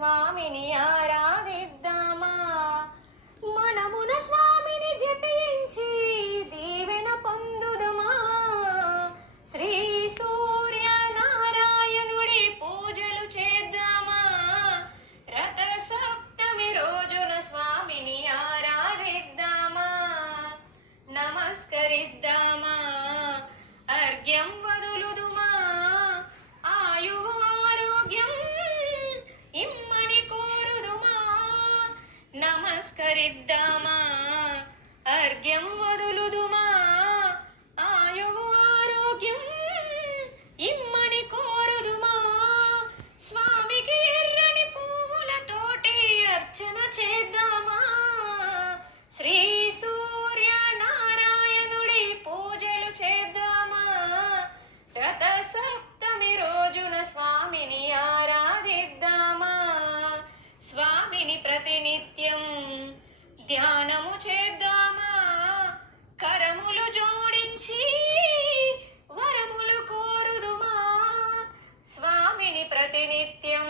స్వామిని ఆరాధిద్దామా. మనమున స్వామిని జపించి దీవెన పొందుదమా. శ్రీ సూర్య నారాయణుడి పూజలు చేద్దామా. రథ సప్తమి రోజున స్వామిని ఆరాధిద్దామా. నమస్కరిద్దామా, అర్ఘ్యం వదులుదుమా. ఆయువు ఆరోగ్యం ఇమ్మని కోరుదుమా. నమస్కరిద్దామా, అర్ఘ్యం వదులుదుమా. ఆయువు ఆరోగ్యం ఇమ్మని కోరుదుమా. స్వామికి ఎర్రని పువ్వులతోటి అర్చన చేద్దామా. శ్రీ సూర్య నారాయణుడి పూజలు చేద్దామా. రథ సప్తమి రోజున స్వామిని ఆరాధిద్దామా. స్వామిని ప్రతినిత్యం ధ్యానము చేద్దామా. కరములు జోడించి వరములు కోరుదుమా. స్వామిని ప్రతినిత్యం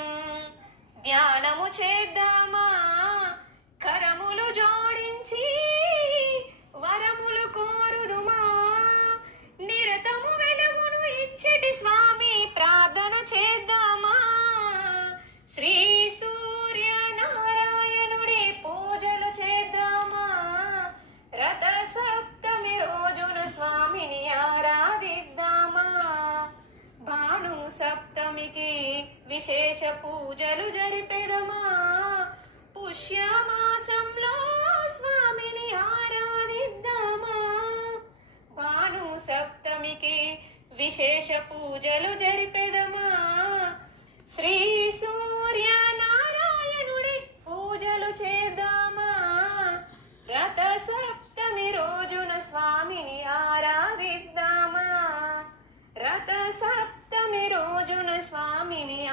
ధ్యానము చేద్దామా. కరములు జోడించి వరములు కోరుదుమా. నిరతము వెలుగును ఇచ్చటి స్వామి ప్రార్థన చేద్దామా. శ్రీ సూర్య నారాయణుడి పూజలు చేద్దామా. రథ సప్తమి రోజున స్వామిని ఆరాధిద్దామా. భాను సప్తమికి విశేష పూజలు జరిపెదమా. పుష్యమాసంలో స్వామిని ఆరాధిద్దామా. భాను సప్తమికి విశేష పూజలు జరిపెదమా. శ్రీ సూర్య నారాయణుడి పూజలు చేద్దామా. రథ సప్తమి రోజున స్వామిని ఆరాధిద్దామా. రథ సప్తమి రోజున స్వామిని